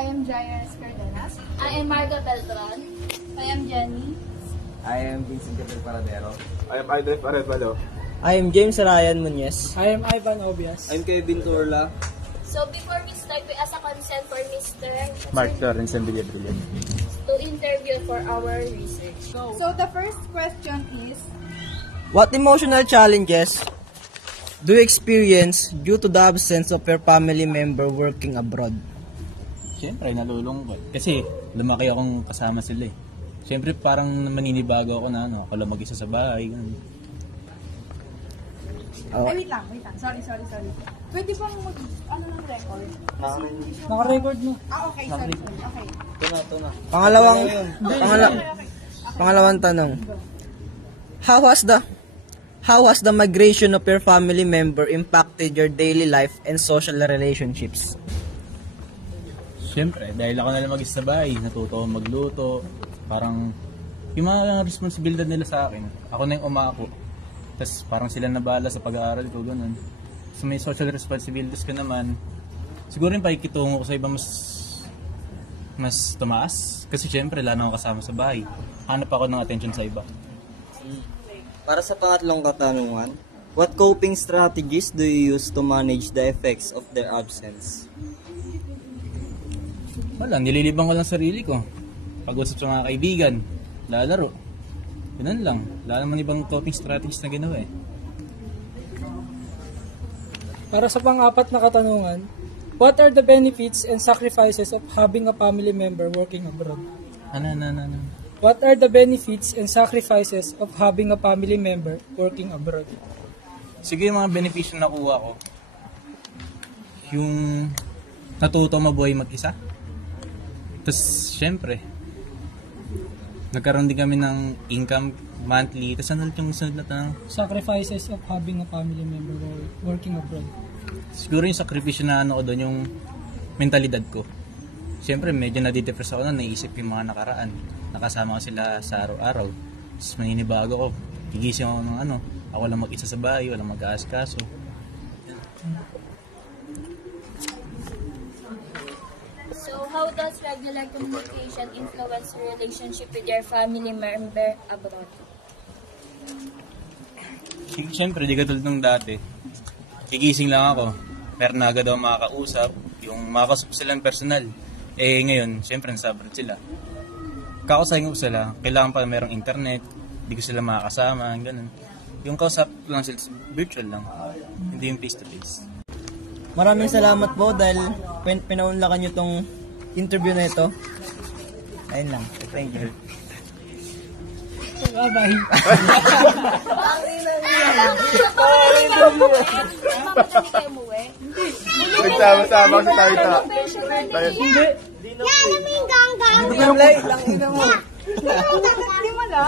I am Jairus Cardenas. I am Marga Beltran. I am Jenny. I am Vincent Gabriel Paradero. I am Idref Arevalo. I am James Ryan Muñez. I am Ivan Obias. I'm Kevin Turla. So before we start, we ask a consent for Mr. Mark Lawrence and Villadrillo. to interview for our research. So the first question is, What emotional challenges do you experience due to the absence of your family member working abroad? Siyempre, nalulungkot. Kasi lumaki akong kasama sila eh. Siyempre, parang maninibago ako na ako lang mag-isa sa bahay. Ganun. ay wait lang. Sorry. Pwede bang ng record? Naka-record mo. Okay, sorry. Okay. Pangalawang tanong. How has the migration of your family member impacted your daily life and social relationships? Siyempre, dahil ako na lang mag-isa sa bahay, natuto akong magluto. Parang, yung mga responsibilidad nila sa akin, ako na yung umako. Tapos parang sila na bahala sa pag-aaral ko, ganun. So may social responsibilities ka naman. Siguro yung pakikitungo ko sa iba mas tumaas. Kasi siyempre, wala na ako kasama sa bahay. Hanap ako ng attention sa iba. Para sa pangatlong katanungan, what coping strategies do you use to manage the effects of their absence? Wala, nililibang ko lang sarili ko. Pag-usap sa mga kaibigan, lalaro. Ganun lang. Wala naman ibang coping strategies na ginawa eh. Para sa pang-apat na katanungan, what are the benefits and sacrifices of having a family member working abroad? Ano. What are the benefits and sacrifices of having a family member working abroad? Sige, yung mga benepisyo na nakuha ko. Yung natuto mabuhay mag-isa. Tapos, syempre, nagkaroon din kami ng income monthly. Tapos ano yung sunod na tanong? Sacrifices of having a family member working abroad. Siguro yung sakripisyo na ko doon, yung mentalidad ko. Siyempre, medyo nadidepress ako na naisip yung mga nakaraan. Nakasama ko sila sa araw-araw. Tapos maninibago ko. Gigising ako ng ako lang mag-isa sa bahay, walang mag-aaskaso. So how does regular communication influence your relationship with your family member abroad? Siyempre, di katulad nung dati. Gigising lang ako. Pero na agad ako makakausap. Yung makakausap silang personal. Eh ngayon, siyempre nasa abroad sila. Kakausapin ko sila, kailangan pa merong internet, hindi ko sila makakasama, ganun. Yung kausap lang sila, virtual lang, hindi yung face-to-face. Maraming salamat po dahil pinaunlakan nyo tong interview na ito. Ayun lang. Thank you. Bye-bye. Nagsama-sama kasi tayo. Hindi. Hindi mo lang. Hindi mo na?